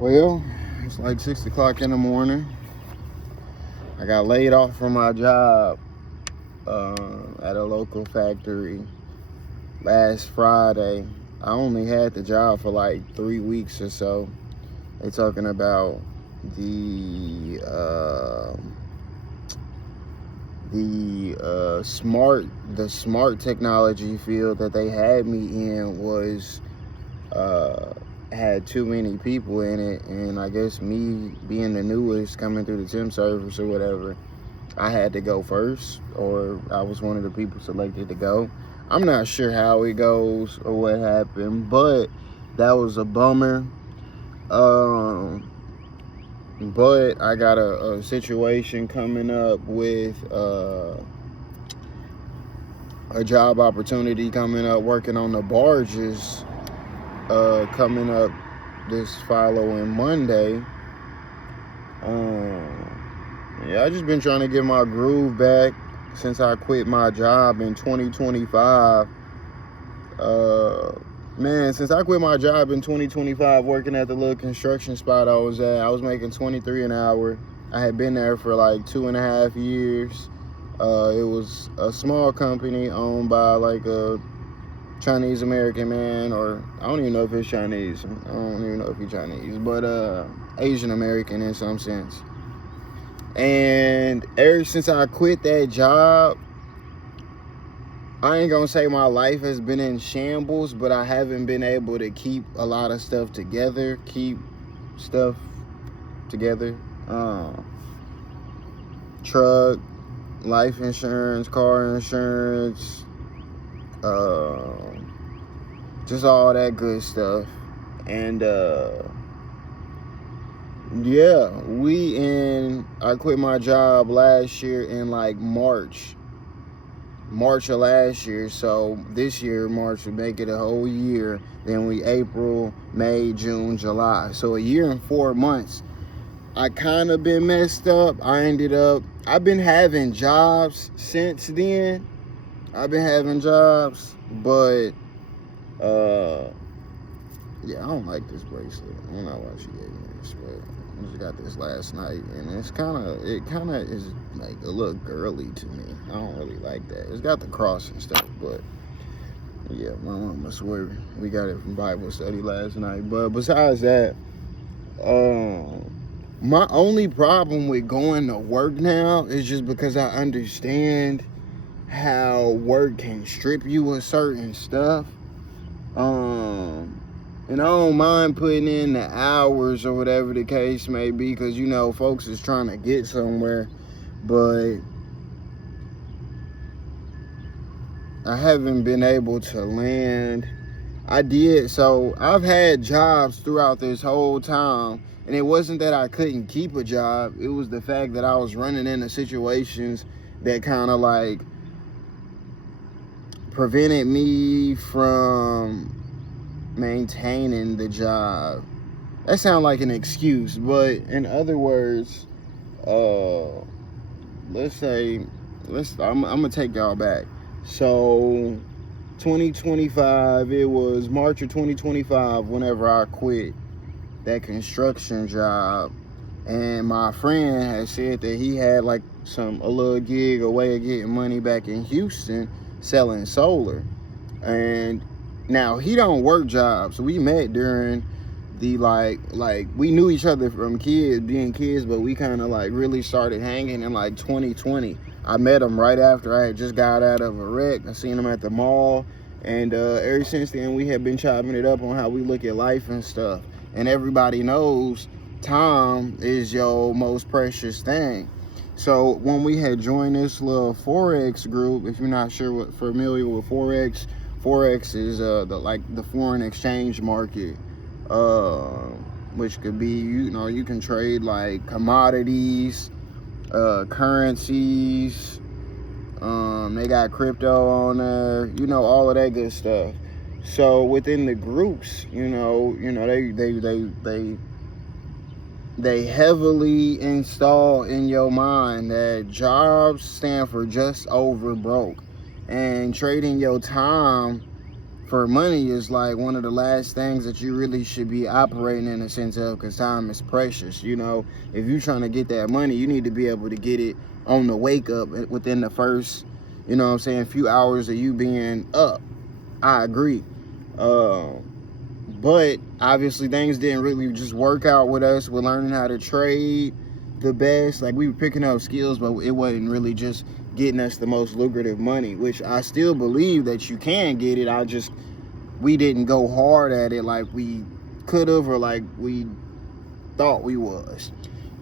Well, it's like 6 o'clock in the morning. I got laid off from my job at a local factory last Friday. I only had the job for like 3 weeks or so. They talking about the smart technology field that they had me in was had too many people in it, and I guess me being the newest coming through the temp service or whatever, I had to go first, or I was one of the people selected to go. I'm not sure how it goes or what happened, but that was a bummer. But I got a situation coming up with a job opportunity coming up working on the barges coming up this following Monday. I just been trying to get my groove back since I quit my job in 2025. Since I quit my job in 2025 working at the little construction spot I was at, I was making $23 an hour. I had been there for like 2.5 years. It was a small company owned by like a Chinese American man, or I don't even know if he's Chinese. I don't even know if he's Chinese, but Asian American in some sense. And ever since I quit that job, I ain't gonna say my life has been in shambles, but I haven't been able to keep a lot of stuff together. Truck, life insurance, car insurance, just all that good stuff. And I quit my job last year in like March of last year. So this year, March would make it a whole year. Then we April, May, June, July. So a year and 4 months. I kind of been messed up. I've been having jobs since then. But I don't like this bracelet. I don't know why she gave me this, but I just got this last night, and it kind of is like a little girly to me. I don't really like that. It's got the cross and stuff, but yeah, my mama swear we got it from Bible study last night. But besides that, my only problem with going to work now is just because I understand how work can strip you of certain stuff. And I don't mind putting in the hours or whatever the case may be, because, folks is trying to get somewhere. But I haven't been able to land. I've had jobs throughout this whole time. And it wasn't that I couldn't keep a job. It was the fact that I was running into situations that kind of like prevented me from maintaining the job. That sounds like an excuse, but in other words, I'm gonna take y'all back. So 2025, it was March of 2025 whenever I quit that construction job, and my friend had said that he had like a little gig, a way of getting money back in Houston selling solar. And now he don't work jobs. We met during the like we knew each other from being kids, but we kind of like really started hanging in like 2020. I met him right after I had just got out of a wreck. I seen him at the mall, and ever since then we have been chopping it up on how we look at life and stuff. And everybody knows time is your most precious thing. So when we had joined this little Forex group, if you're not familiar with Forex is the foreign exchange market, which could be, you can trade like commodities, currencies. They got crypto on there, all of that good stuff. So within the groups, they heavily install in your mind that jobs stand for just over broke, and trading your time for money is like one of the last things that you really should be operating in a sense of, because time is precious. You know, if you're trying to get that money, you need to be able to get it on the wake up within the first, you know what I'm saying, few hours of you being up. I agree. But obviously things didn't really just work out with us. We're learning how to trade the best. Like, we were picking up skills, but it wasn't really just getting us the most lucrative money, which I still believe that you can get it. We didn't go hard at it like we could have, or like we thought we was.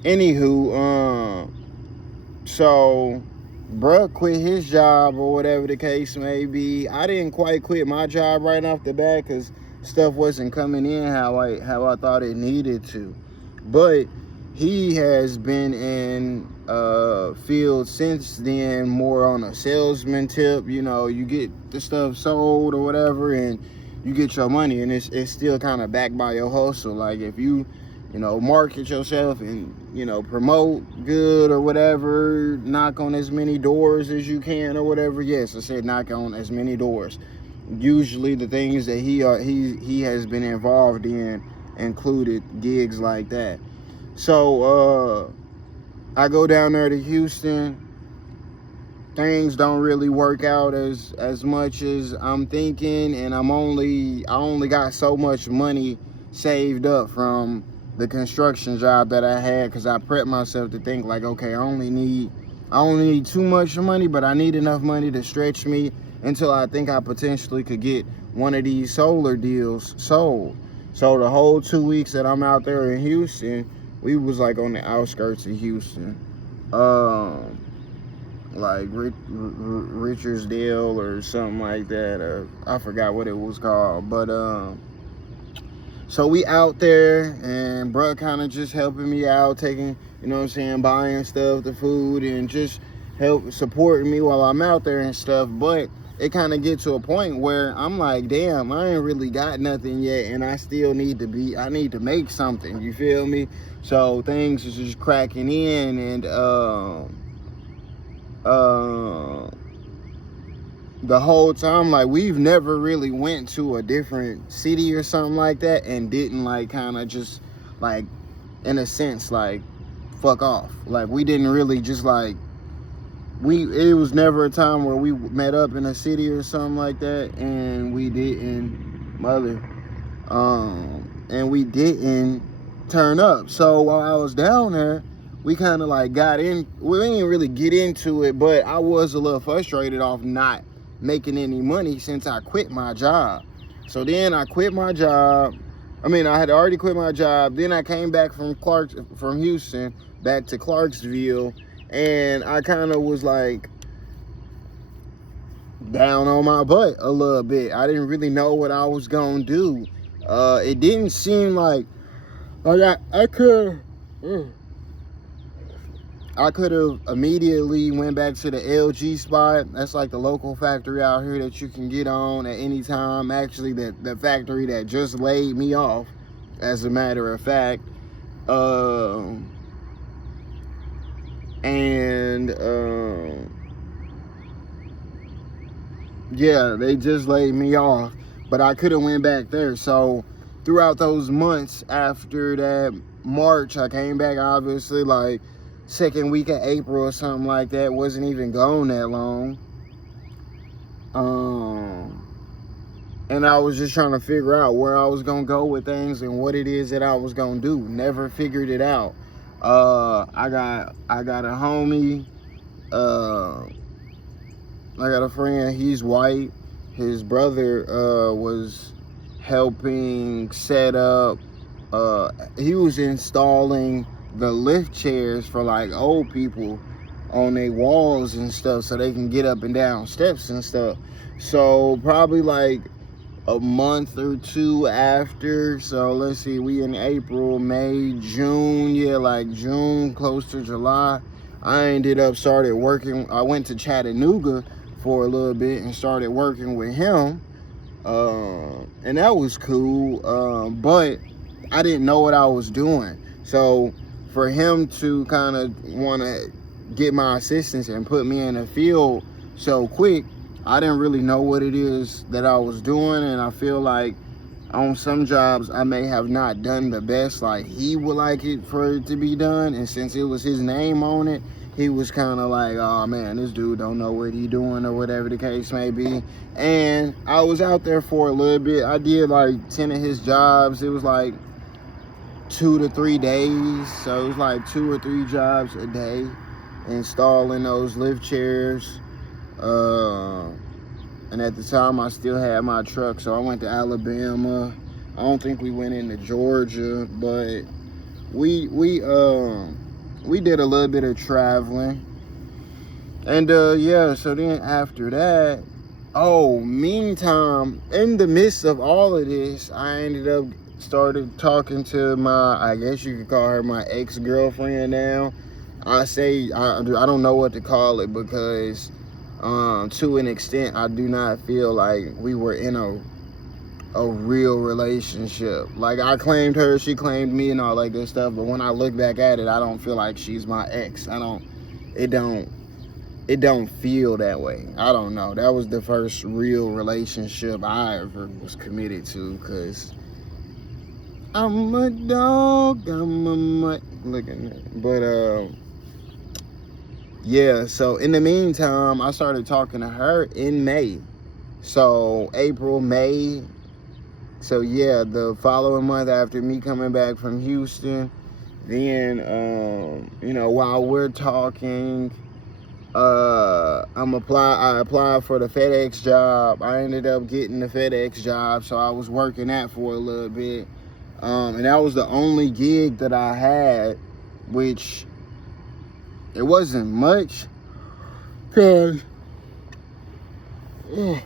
Anywho, so bruh quit his job or whatever the case may be. I didn't quite quit my job right off the bat because stuff wasn't coming in how I thought it needed to. But he has been in field since then, more on a salesman tip. You know, you get the stuff sold or whatever, and you get your money, and it's still kind of backed by your hustle. Like, if you know, market yourself and, you know, promote good or whatever, knock on as many doors as you can or whatever. Yes, I said knock on as many doors. Usually the things that he has been involved in included gigs like that. So I go down there to Houston. Things don't really work out as much as I'm thinking, and I only got so much money saved up from the construction job that I had, because I prepped myself to think like, okay, I only need too much money, but I need enough money to stretch me until I think I potentially could get one of these solar deals sold. So the whole 2 weeks that I'm out there in Houston, we was like on the outskirts of Houston, like Richardsdale or something like that, or I forgot what it was called. But so we out there, and bruh kind of just helping me out, taking, you know what I'm saying, buying stuff, the food, and just help supporting me while I'm out there and stuff. But it kind of get to a point where I'm like, damn, I ain't really got nothing yet, and I still need to make something, you feel me? So things is just cracking in, and the whole time, like, we've never really went to a different city or something like that and didn't, like, kind of just, like, in a sense, like, fuck off. Like, we didn't really just, like, it was never a time where we met up in a city or something like that and we didn't turn up. So while I was down there, we kind of like we didn't really get into it, but I was a little frustrated off not making any money since I quit my job. So then I quit my job. I had already quit my job. Then I came back from Houston back to Clarksville, and I kind of was like down on my butt a little bit. I didn't really know what I was gonna do. It didn't seem like I could have immediately went back to the LG spot. That's like the local factory out here that you can get on at any time. Actually, the factory that just laid me off, as a matter of fact. Yeah, they just laid me off, but I could have went back there. So throughout those months after that March, I came back, obviously, like, second week of April or something like that. Wasn't even gone that long. And I was just trying to figure out where I was gonna go with things and what it is that I was gonna do. Never figured it out. I got a homie. I got a friend. He's white. His brother was helping set up. He was installing the lift chairs for like old people on their walls and stuff so they can get up and down steps and stuff. So probably like a month or two after, so let's see, we in April, May, June, like June, close to July, I started working. I went to Chattanooga for a little bit and started working with him, and that was cool, but I didn't know what I was doing. So for him to kind of want to get my assistance and put me in the field so quick, I didn't really know what it is that I was doing, and I feel like on some jobs I may have not done the best like he would like it for it to be done, and since it was his name on it, he was kind of like, oh man, this dude don't know what he doing, or whatever the case may be. And I was out there for a little bit. I did like 10 of his jobs. It was like 2 to 3 days, so it was like 2 or 3 jobs a day installing those lift chairs. And at the time I still had my truck, so I went to Alabama. I don't think we went into Georgia, but we did a little bit of traveling. And yeah, so then after that, meantime, in the midst of all of this, I ended up started talking to my, I guess you could call her my ex-girlfriend now. I don't know what to call it, because to an extent I do not feel like we were in a real relationship. Like, I claimed her, she claimed me, and all that good stuff, but when I look back at it, I don't feel like she's my ex. It don't feel that way. I don't know. That was the first real relationship I ever was committed to, because I'm a dog, I'm a mutt. Look at that. But yeah, so in the meantime, I started talking to her in May. So April, May. So yeah, the following month after me coming back from Houston, then you know, while we're talking, I applied for the FedEx job. I ended up getting the FedEx job, so I was working that for a little bit. And that was the only gig that I had, which it wasn't much, cause you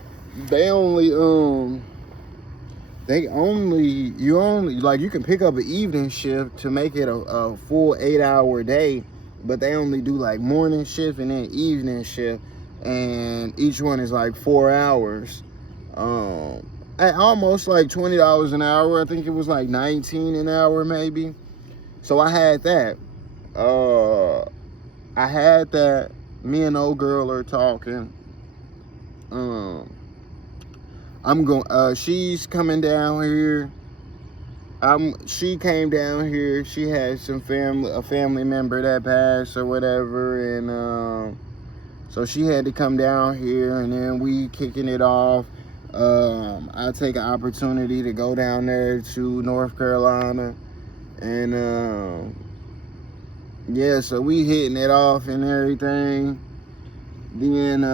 can pick up an evening shift to make it a full 8-hour day, but they only do like morning shift and then evening shift, and each one is like 4 hours. At almost like $20 an hour. I think it was like 19 an hour maybe. So I had that. Me and old girl are talking. She's coming down here. She came down here. She had a family member that passed or whatever, and so she had to come down here, and then we kicking it off. I take an opportunity to go down there to North Carolina, and yeah, so we hitting it off and everything. Then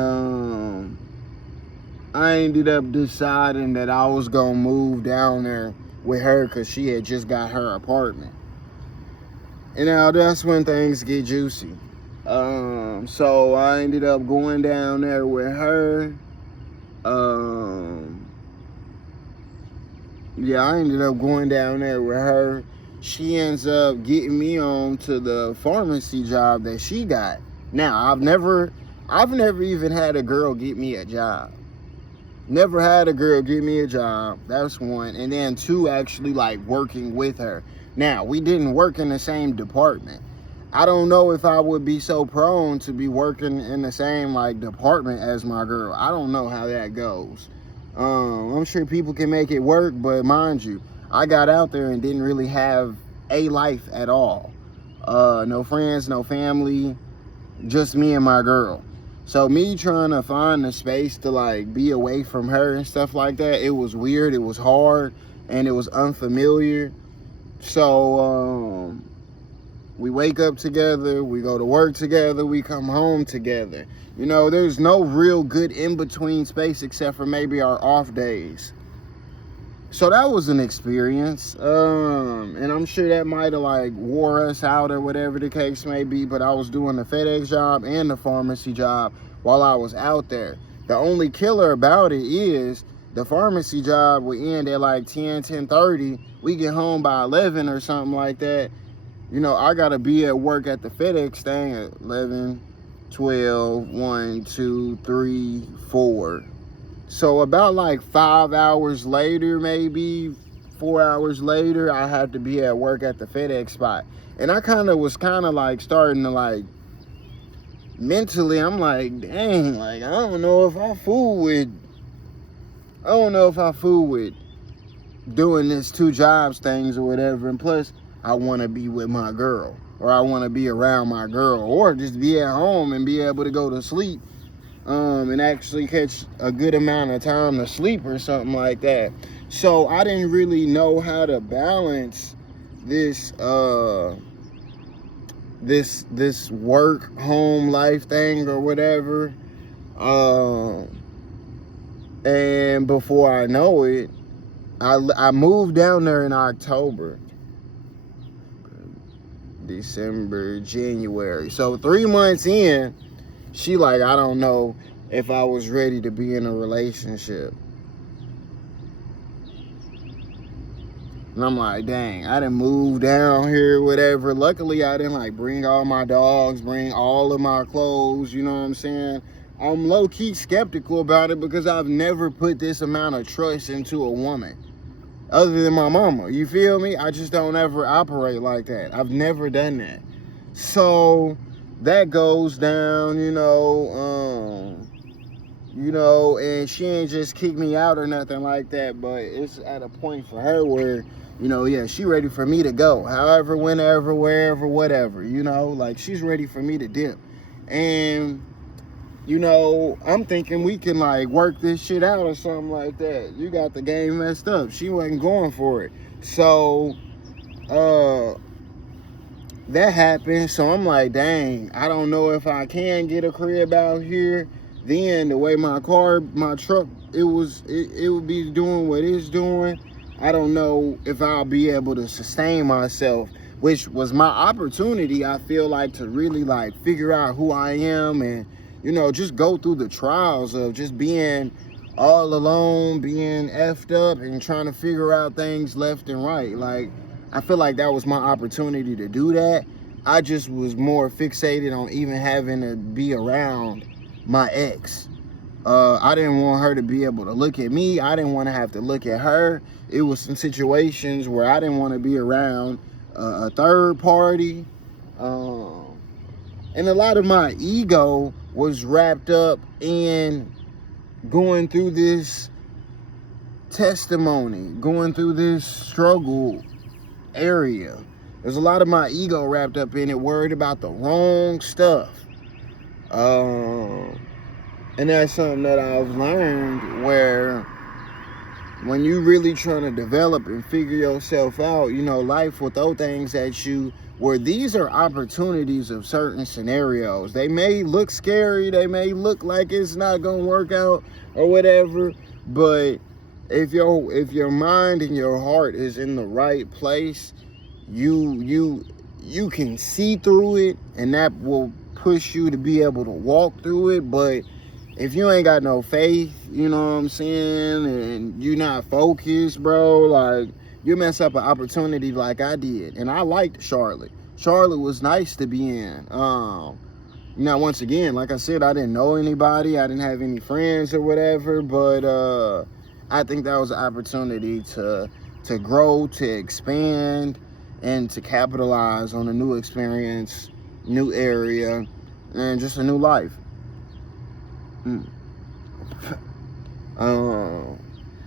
I ended up deciding that I was gonna move down there with her, because she had just got her apartment. And now that's when things get juicy. So I ended up going down there with her. Yeah, I ended up going down there with her. She ends up getting me on to the pharmacy job that she got. Now, I've never even had a girl get me a job. Never had a girl get me a job. That's one. And then 2, actually like working with her. Now, we didn't work in the same department. I don't know if I would be so prone to be working in the same like department as my girl. I don't know how that goes. I'm sure people can make it work, but mind you, I got out there and didn't really have a life at all. No friends, no family, just me and my girl. So me trying to find a space to like be away from her and stuff like that, it was weird, it was hard, and it was unfamiliar. So we wake up together, we go to work together, we come home together. You know, there's no real good in-between space except for maybe our off days. So that was an experience. And I'm sure that might have like wore us out or whatever the case may be, but I was doing the FedEx job and the pharmacy job while I was out there. The only killer about it is the pharmacy job would end at like 10:30. We get home by 11 or something like that. You know, I gotta be at work at the FedEx thing at 11, 12, 1, 2, 3, 4. So about like 5 hours later, maybe 4 hours later, I had to be at work at the FedEx spot. And I was like starting to like mentally, I'm like, dang, like, I don't know if I fool with doing this 2 jobs things or whatever. And plus, I want to be with my girl, or I want to be around my girl, or just be at home and be able to go to sleep, and actually catch a good amount of time to sleep or something like that. So I didn't really know how to balance this this work home life thing or whatever. And before I know it, I moved down there in October, December, January. So 3 months in, she like, I don't know if I was ready to be in a relationship. And I'm like, dang, I done moved down here, whatever. Luckily, I didn't like bring all my dogs, bring all of my clothes, you know what I'm saying? I'm low-key skeptical about it because I've never put this amount of trust into a woman other than my mama. You feel me? I just don't ever operate like that. I've never done that. So that goes down, and she ain't just kick me out or nothing like that, but it's at a point for her where, she ready for me to go. However, whenever, wherever, whatever, like she's ready for me to dip. And I'm thinking we can like work this shit out or something like that. You got the game messed up. She wasn't going for it. So, that happened. So I'm like, dang, I don't know if I can get a crib out here. Then the way my truck, it would be doing what it's doing. I don't know if I'll be able to sustain myself, which was my opportunity, I feel like, to really like figure out who I am and, just go through the trials of just being all alone, being effed up and trying to figure out things left and right. Like, I feel like that was my opportunity to do that. I just was more fixated on even having to be around my ex. I didn't want her to be able to look at me. I didn't want to have to look at her. It was some situations where I didn't want to be around a third party. And a lot of my ego was wrapped up in going through this testimony, going through this struggle area. There's a lot of my ego wrapped up in it, worried about the wrong stuff. And that's something that I've learned, where when you really trying to develop and figure yourself out, life will throw things at you where these are opportunities of certain scenarios. They may look scary, they may look like it's not gonna work out or whatever, but if your mind and your heart is in the right place, you can see through it, and that will push you to be able to walk through it. But if you ain't got no faith, you know what I'm saying, and you're not focused, bro, like, you mess up an opportunity like I did. And I liked Charlotte. Charlotte was nice to be in. Now, once again, like I said, I didn't know anybody. I didn't have any friends or whatever. But I think that was an opportunity to grow, to expand, and to capitalize on a new experience, new area, and just a new life.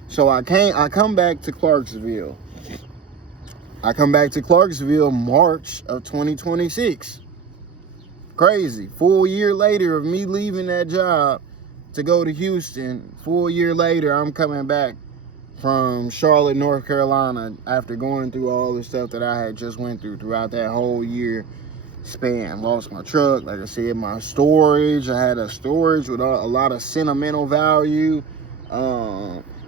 So I come back to Clarksville. I come back to Clarksville March of 2026. Crazy. Full year later of me leaving that job to go to Houston. Full year later, I'm coming back from Charlotte, North Carolina, after going through all the stuff that I had just went through throughout that whole year span. Lost my truck, like I said, my storage. I had a storage with a lot of sentimental value.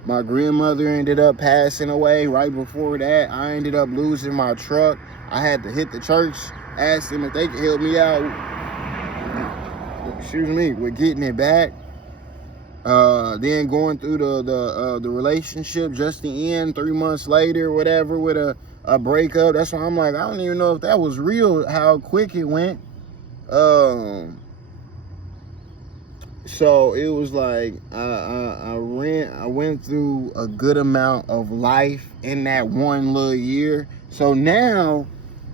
My grandmother ended up passing away right before that. I ended up losing my truck. I had to hit the church, ask them if they could help me out, with getting it back. Then going through the relationship just to end 3 months later, whatever, with a breakup. That's why I'm like, I don't even know if that was real, how quick it went. So it was like I went through a good amount of life in that one little year. So now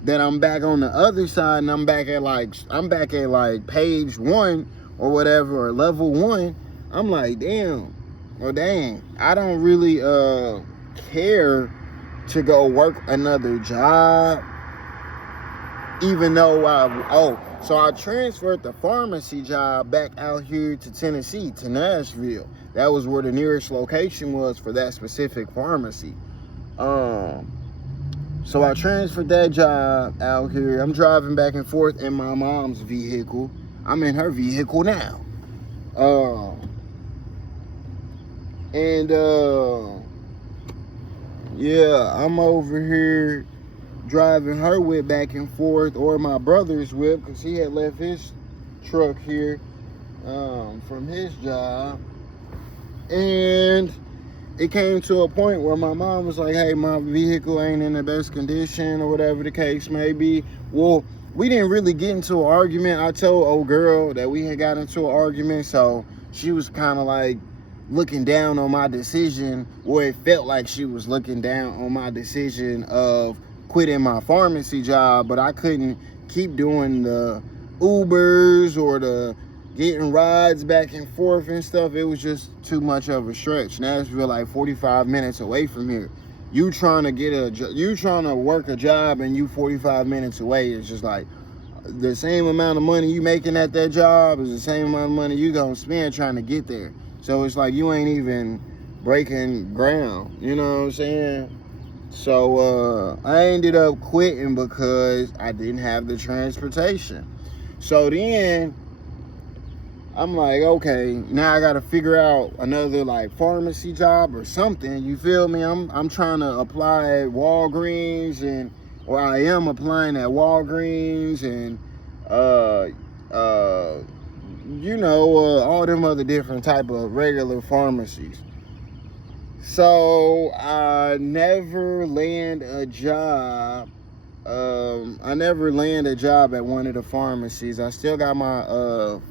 that I'm back on the other side and I'm back at like page 1 or whatever, or level 1, I'm like, damn, well dang, I don't really care to go work another job, even though I transferred the pharmacy job back out here to Tennessee, to Nashville. That was where the nearest location was for that specific pharmacy. So I transferred that job out here. I'm driving back and forth in my mom's vehicle. I'm in her vehicle now. Yeah, I'm over here driving her whip back and forth, or my brother's whip, because he had left his truck here from his job. And it came to a point where my mom was like, hey, my vehicle ain't in the best condition, or whatever the case may be. Well, we didn't really get into an argument. I told old girl that we had got into an argument, so she was kind of like looking down on my decision, or it felt like she was looking down on my decision of quitting my pharmacy job. But I couldn't keep doing the Ubers or the getting rides back and forth and stuff. It was just too much of a stretch. Nashville, like 45 minutes away from here. You trying to work a job and you 45 minutes away. It's just like the same amount of money you making at that job is the same amount of money you gonna spend trying to get there. So it's like you ain't even breaking ground. You know what I'm saying? So I ended up quitting because I didn't have the transportation. So then I'm like, okay, now I gotta figure out another like pharmacy job or something. You feel me? I'm trying to apply at Walgreens, or I am applying at Walgreens and all them other different type of regular pharmacies. So I never land a job. I never land a job at one of the pharmacies. I still got my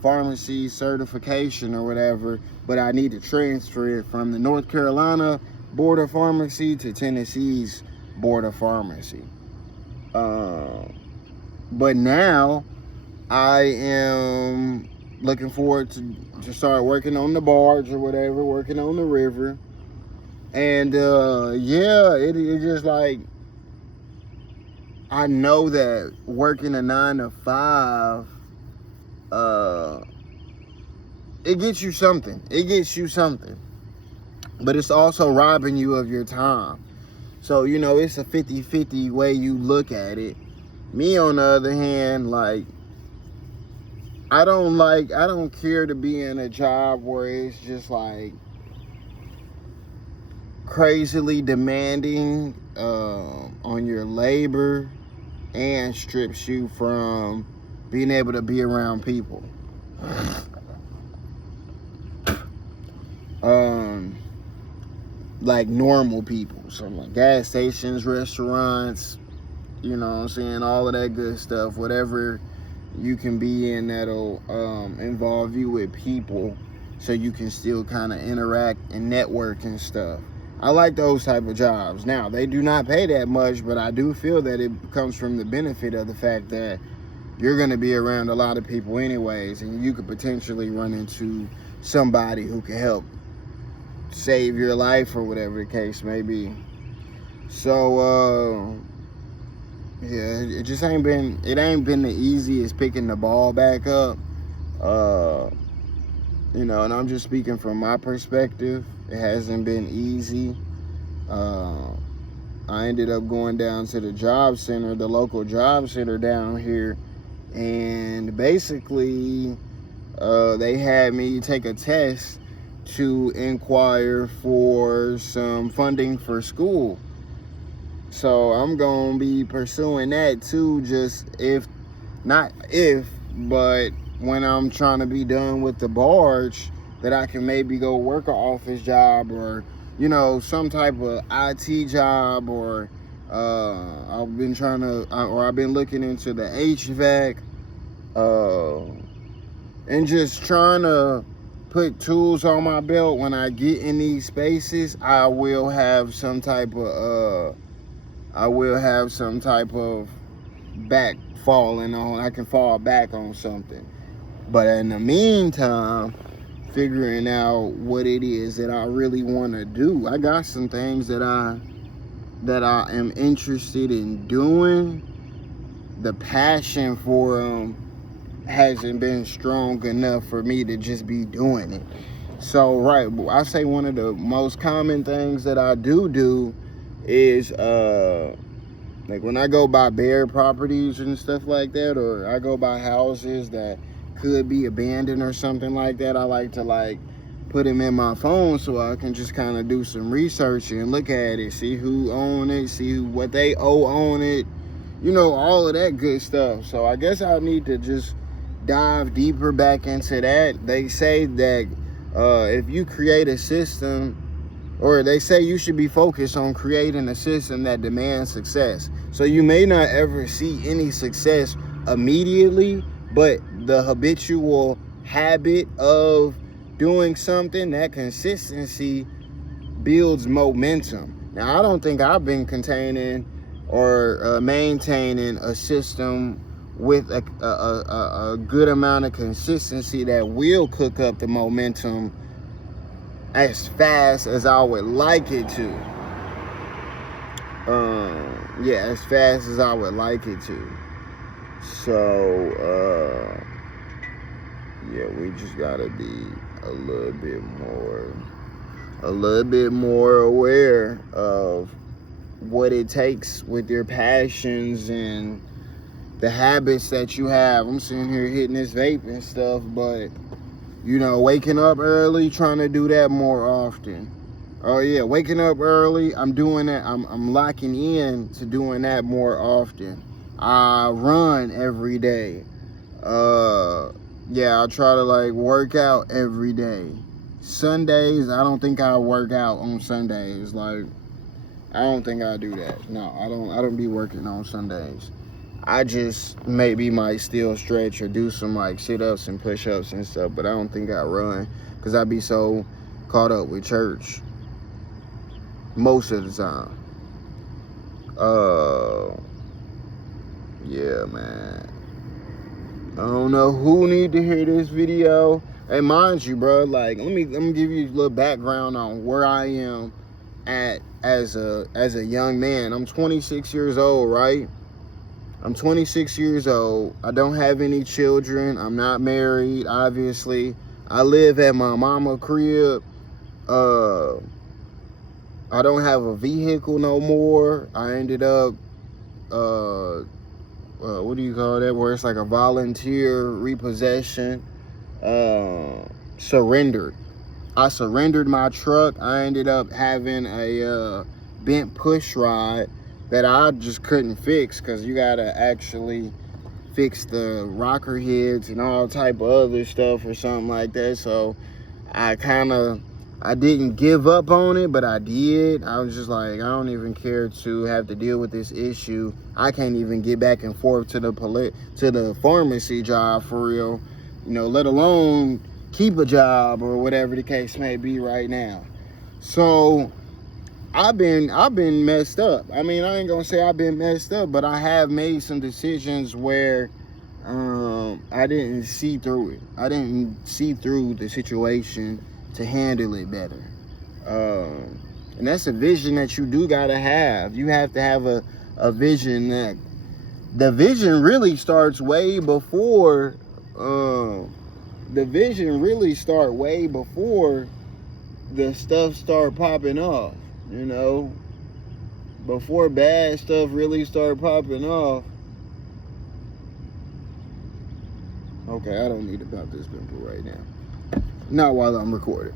pharmacy certification or whatever, but I need to transfer it from the North Carolina Board of Pharmacy to Tennessee's Board of Pharmacy. But now I am looking forward to start working on the barge or whatever, working on the river. And it just like, I know that working a 9 to 5, it gets you something. But it's also robbing you of your time. So, it's a 50-50 way you look at it. Me, on the other hand, like, I don't care to be in a job where it's just like crazily demanding on your labor and strips you from being able to be around people. Like normal people. So like gas stations, restaurants, you know what I'm saying, all of that good stuff. Whatever you can be in that'll involve you with people so you can still kind of interact and network and stuff. I like those type of jobs. Now, they do not pay that much, but I do feel that it comes from the benefit of the fact that you're going to be around a lot of people anyways, and you could potentially run into somebody who can help save your life or whatever the case may be. So, it just ain't been the easiest picking the ball back up. And I'm just speaking from my perspective. It hasn't been easy. I ended up going down to the job center, the local job center down here, and basically they had me take a test to inquire for some funding for school. So I'm going to be pursuing that too, but when I'm trying to be done with the barge, that I can maybe go work an office job or, some type of IT job, or I've been looking into the HVAC, and just trying to put tools on my belt. When I get in these spaces, I will have some type of back falling on. I can fall back on something. But in the meantime, figuring out what it is that I really want to do. I got some things that I am interested in doing. The passion for them hasn't been strong enough for me to just be doing it. So, right, I say one of the most common things that I do is like when I go buy bare properties and stuff like that, or I go buy houses that could be abandoned or something like that, I like to put them in my phone so I can just kind of do some research and look at it, see who own it, see what they owe on it, all of that good stuff. So I guess I need to just dive deeper back into that. They say that if you create a system, or they say you should be focused on creating a system that demands success. So you may not ever see any success immediately, but the habitual habit of doing something, that consistency builds momentum. Now, I don't think I've been containing or maintaining a system with a good amount of consistency that will cook up the momentum as fast as I would like it to. As fast as I would like it to. So, we just gotta be a little bit more aware of what it takes with your passions and the habits that you have. I'm sitting here hitting this vape and stuff, but waking up early, trying to do that more often. Oh yeah, waking up early, I'm doing that. I'm locking in to doing that more often. I run every day. I try to work out every day. Sundays, I don't think I work out on Sundays. I don't think I do that. No, I don't be working on Sundays. I just maybe might still stretch or do some sit-ups and push-ups and stuff, but I don't think I run because I be so caught up with church most of the time. Yeah, man. I don't know who need to hear this video. And mind you, bro, let me give you a little background on where I am at as a young man. I'm 26 years old, right? I'm 26 years old. I don't have any children. I'm not married, obviously. I live at my mama crib. I don't have a vehicle no more. I ended up, what do you call that? Where it's like a volunteer repossession. Surrendered. I surrendered my truck. I ended up having a bent push rod that I just couldn't fix because you gotta actually fix the rocker heads and all type of other stuff or something like that. So I didn't give up on it, but I did. I was just I don't even care to have to deal with this issue. I can't even get back and forth to the pharmacy job for real, let alone keep a job or whatever the case may be right now. So I've been messed up. I mean, I ain't gonna say I've been messed up, but I have made some decisions where I didn't see through it. I didn't see through the situation to handle it better. And that's a vision that you do gotta have. You have to have a vision that the vision really starts way before the stuff start popping off. Before bad stuff really start popping off. Okay, I don't need to pop this pimple right now. Not while I'm recording.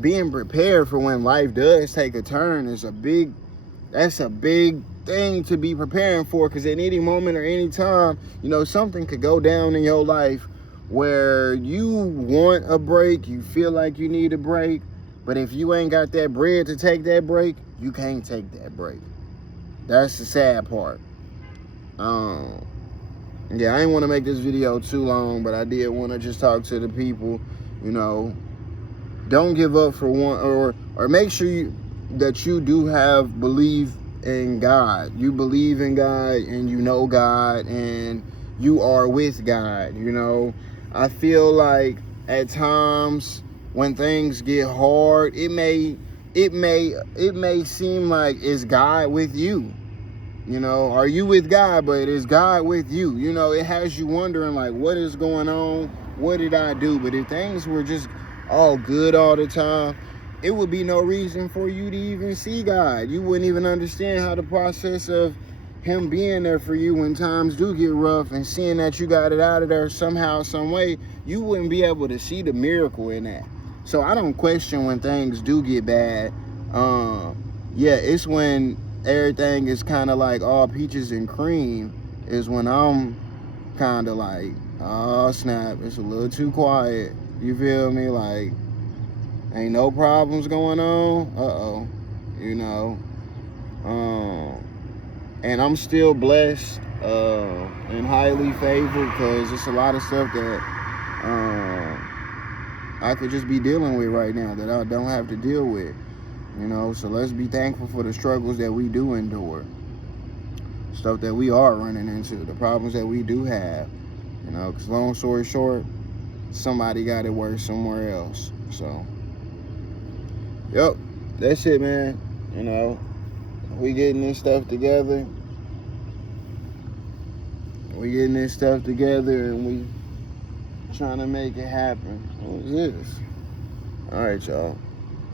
Being prepared for when life does take a turn is that's a big thing to be preparing for, because at any moment or any time, something could go down in your life where you want a break, you feel like you need a break, but if you ain't got that bread to take that break, you can't take that break. That's the sad part. I ain't want to make this video too long, but I did want to just talk to the people. Don't give up for one, or make sure that you do have belief in God. You believe in God and you know God and you are with God, you know. I feel like at times when things get hard, it may seem like is God with you? You know, are you with God, but is God with you? You know, it has you wondering like, what is going on? What did I do? But if things were just all good all the time, it would be no reason for you to even see God. You wouldn't even understand how the process of him being there for you when times do get rough and seeing that you got it out of there somehow, some way, you wouldn't be able to see the miracle in that. So I don't question when things do get bad. Yeah, it's when everything is kind of like all peaches and cream is when I'm kind of like, oh snap, it's a little too quiet. You feel me? Like, ain't no problems going on. You know. And I'm still blessed and highly favored because it's a lot of stuff that I could just be dealing with right now that I don't have to deal with. You know, so let's be thankful for the struggles that we do endure, stuff that we are running into, the problems that we do have. You know, because long story short, somebody got it worse somewhere else. So, yep, that's it, man. You know, we getting this stuff together. We getting this stuff together and we trying to make it happen. What is this? All right, y'all.